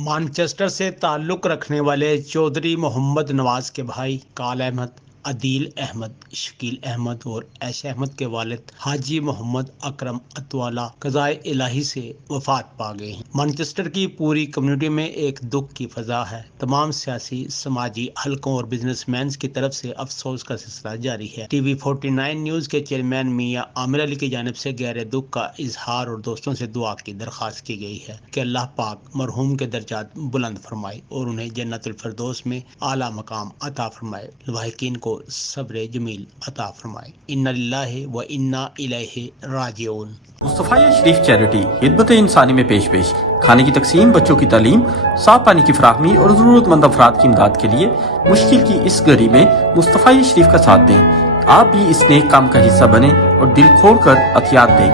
Manchester سے تعلق رکھنے والے چودھری محمد نواز کے بھائی کال احمد، عدیل احمد، شکیل احمد اور عیش احمد کے والد حاجی محمد اکرم اتوالا قضائے الہی سے وفات پا گئے ہیں۔ مانچسٹر کی پوری کمیونٹی میں ایک دکھ کی فضا ہے۔ تمام سیاسی، سماجی حلقوں اور بزنس مینز کی طرف سے افسوس کا سلسلہ جاری ہے۔ ٹی وی 49 نیوز کے چیئرمین میاں عامر علی کی جانب سے گہرے دکھ کا اظہار اور دوستوں سے دعا کی درخواست کی گئی ہے کہ اللہ پاک مرحوم کے درجات بلند فرمائے اور انہیں جنت الفردوس میں اعلیٰ مقام عطا فرمائے، لواحقین کو صبر جمیل عطا فرمائے۔ انا للہ و انا الیہ راجعون۔ مصطفیٰ شریف چیریٹی خدمت انسانی میں پیش کھانے کی تقسیم، بچوں کی تعلیم، صاف پانی کی فراہمی اور ضرورت مند افراد کی امداد کے لیے مشکل کی اس گھڑی میں مصطفیٰ شریف کا ساتھ دیں۔ آپ بھی اس نیک کام کا حصہ بنیں اور دل کھول کر عطیات دیں۔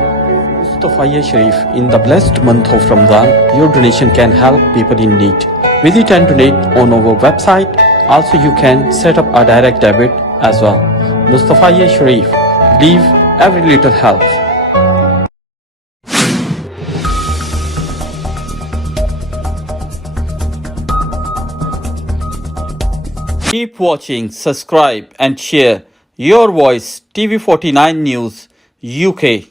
Mustafa Sharif, in the blessed month of Ramadan, your donation can help people in need. Visit and donate on our website. Also, you can set up a direct debit as well. Mustafa Sharif, believe every little helps. Keep watching, subscribe and share your voice TV 49 News UK.